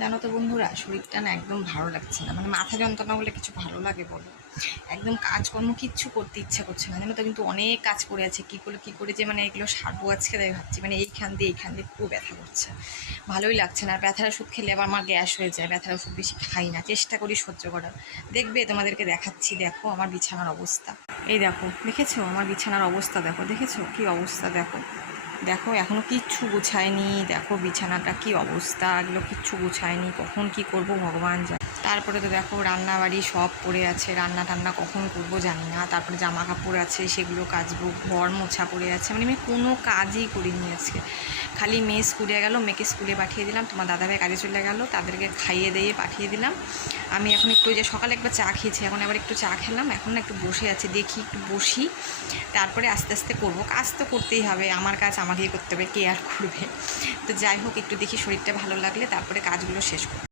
জানো তো বন্ধুরা, শরীরটা না একদম ভালো লাগছে না। মানে মাথা যন্ত্রণা বলে কিছু ভালো লাগে বলো? একদম কাজকর্ম কিচ্ছু করতে ইচ্ছা করছে না, জানো তো। কিন্তু অনেক কাজ পড়ে আছে, কী করে যে মানে এগুলো সারবো আজকে তাই ভাবছি। মানে এইখান দিয়ে খুব ব্যথা করছে, ভালোই লাগছে না। আর ব্যথার ওষুধ খেলে আবার আমার গ্যাস হয়ে যায়, ব্যথার ওষুধ বেশি খাই না, চেষ্টা করি সহ্য করার। দেখবে, তোমাদেরকে দেখাচ্ছি, দেখো আমার বিছানার অবস্থা। এই দেখো, দেখেছো আমার বিছানার অবস্থা? দেখো, দেখেছো কী অবস্থা? দেখো দেখো, এখনও কিচ্ছু গোছায়নি। দেখো বিছানাটা কি অবস্থা, এগুলো কিচ্ছু গোছায়নি। কখন কি করব ভগবান জানে। তারপরে তো দেখো রান্নাবাড়ি সব পড়ে আছে, রান্না টান্না কখন করবো জানি না। তারপরে জামা কাপড় আছে, সেগুলো কাচবো। ঘর মোছা পড়ে আছে। মানে আমি কোনো কাজই করিনি আজকে। খালি মেয়ে স্কুলে গেল, মেয়েকে স্কুলে পাঠিয়ে দিলাম, তোমার দাদাভাই কাজে চলে গেল, তাদেরকে খাইয়ে দিয়ে পাঠিয়ে দিলাম। আমি এখন একটু, যে সকালে একবার চা খেয়েছি, এখন আবার একটু চা খেলাম। এখন না একটু বসে আছি, দেখি একটু বসি, তারপরে আস্তে আস্তে করবো। কাজ তো করতেই হবে, আমার কাজ আমাকেই করতে হবে, কে আর করবে। তো যাই হোক, একটু দেখি শরীরটা ভালো লাগলে তারপরে কাজগুলো শেষ করব।